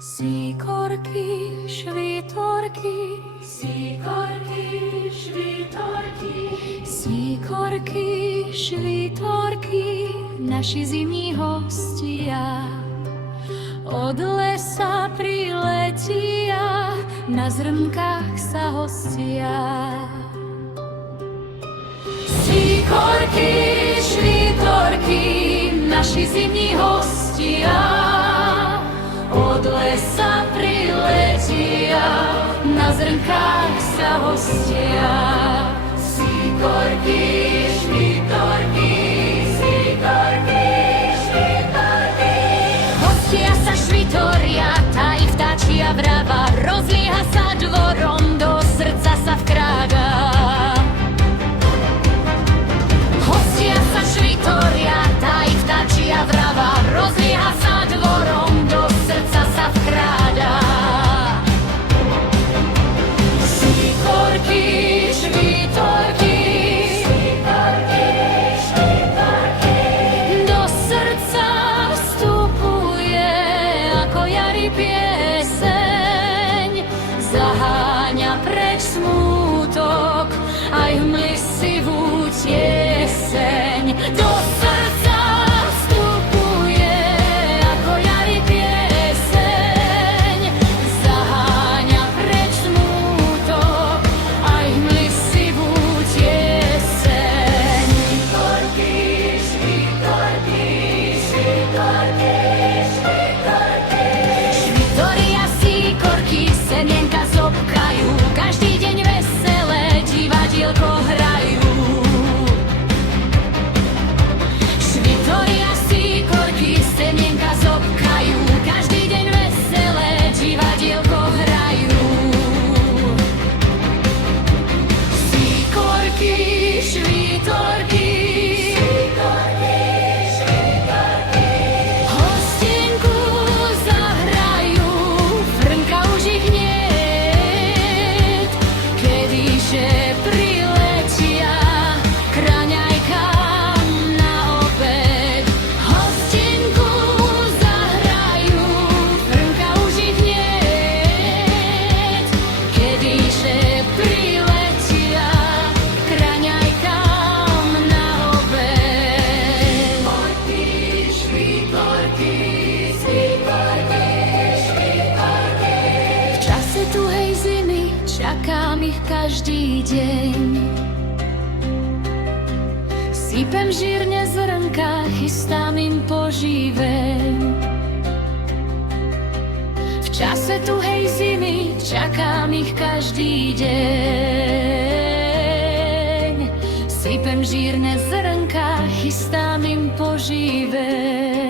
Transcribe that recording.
Síkorky, švítorky, síkorky, švítorky, síkorky, švítorky, naši zimní hostia. Od lesa priletia, na zrnkách sa hostia. Síkorky, švítorky, naši zimní hostia. Od lesa priletia, na zrnkách sa hostia. Síkorky, švítorky, síkorky, švítorky. Hostia sa švítoria, taj vtáčia vraba, rozlieha sa dvorom, do srdca sa vkráda. Hostia sa švítoria, taj vtáčia vraba, rozlieha sa dvorom, do srdca sa vkráda. Síkorky, švítorky, síkorky, švítorky, do srdca vstupuje ako jari pieseň, zaháňa preč smútok, aj hmlisivú tieseň. Do srdca vstupuje ako jari pieseň, zaháňa preč smútok, aj hmlisivú tieseň. Síkorky, švítorky, síkorky, švítorky. Švítoria, síkorky, semienka zobkajú, každý deň veselé divadielko hrajú. Švítoria, síkorky, semienka zobkajú, každý deň veselé divadielko hrajú. Síkorky, švítorky, síkorky, švítorky, hostinku zahrajú, frnka už ich niet, kedyže priletia k raňajkám na obed. Hostinku zahrajú, frnka už ich niet, kedyže priletia k raňajkám na obed. Síkorky, švítorky, síkorky, švítorky. V čase tuhej zimy čakám ich každý deň. Sypem žírne zrnka, chystám im poživeň. V čase tuhej zimy čakám ich každý deň. Sypem žírne zrnka, chystám im poživeň.